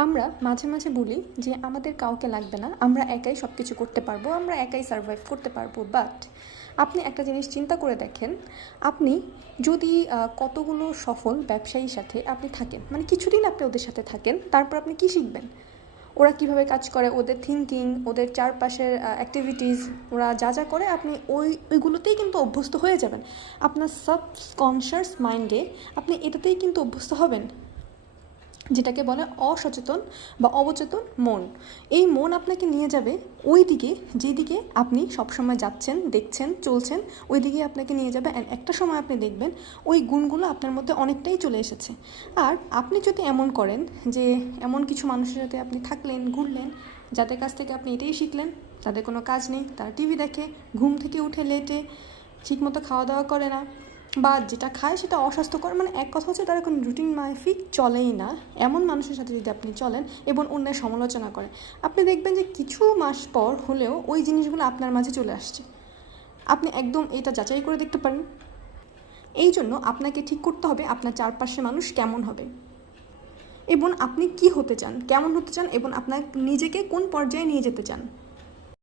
আমরা মাঝে মাঝে বলি যে আমাদের কাউকে লাগবে না, আমরা একাই সব কিছু করতে পারবো, আমরা একাই সার্ভাইভ করতে পারবো। বাট আপনি একটা জিনিস চিন্তা করে দেখেন, আপনি যদি কতগুলো সফল ব্যবসায়ীর সাথে আপনি থাকেন, মানে কিছুদিন আপনি ওদের সাথে থাকেন, তারপর আপনি কি শিখবেন? ওরা কিভাবে কাজ করে, ওদের থিঙ্কিং, ওদের চারপাশের অ্যাক্টিভিটিস, ওরা যা যা করে আপনি ওইগুলোতেই কিন্তু অভ্যস্ত হয়ে যাবেন। আপনার সাবকনশিয়াস মাইন্ডে আপনি এটাতেই কিন্তু অভ্যস্ত হবেন, যেটাকে বলে অসচেতন বা অবচেতন মন। এই মন আপনাকে নিয়ে যাবে ওই দিকে যেদিকে আপনি সবসময় যাচ্ছেন, দেখছেন, চলছেন, ওই দিকে আপনাকে নিয়ে যাবে। অ্যান্ড একটা সময় আপনি দেখবেন ওই গুণগুলো আপনার মধ্যে অনেকটাই চলে এসেছে। আর আপনি যদি এমন করেন যে এমন কিছু মানুষের সাথে আপনি থাকলেন, ঘুরলেন, যাদের কাছ থেকে আপনি এটাই শিখলেন, তাদের কোনো কাজ নেই, তারা টিভি দেখে, ঘুম থেকে উঠে লেটে, ঠিকমতো খাওয়া দাওয়া করে না, বা যেটা খায় সেটা অস্বাস্থ্যকর, মানে এক কথা হচ্ছে তারা কোনো রুটিন মাফিক চলেই না, এমন মানুষের সাথে যদি আপনি চলেন এবং অন্যের সমালোচনা করেন, আপনি দেখবেন যে কিছু মাস পর হলেও ওই জিনিসগুলো আপনার মাঝে চলে আসছে। আপনি একদম এটা যাচাই করে দেখতে পারেন। এই জন্য আপনাকে ঠিক করতে হবে আপনার চারপাশে মানুষ কেমন হবে, এবং আপনি কি হতে চান, কেমন হতে চান, এবং আপনার নিজেকে কোন পর্যায়ে নিয়ে যেতে চান।